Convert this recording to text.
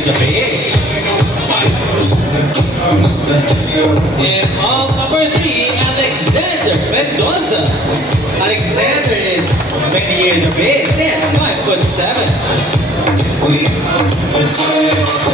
years of age. And number 3, Alexander Mendoza. Alexander is many years of age and 5'7".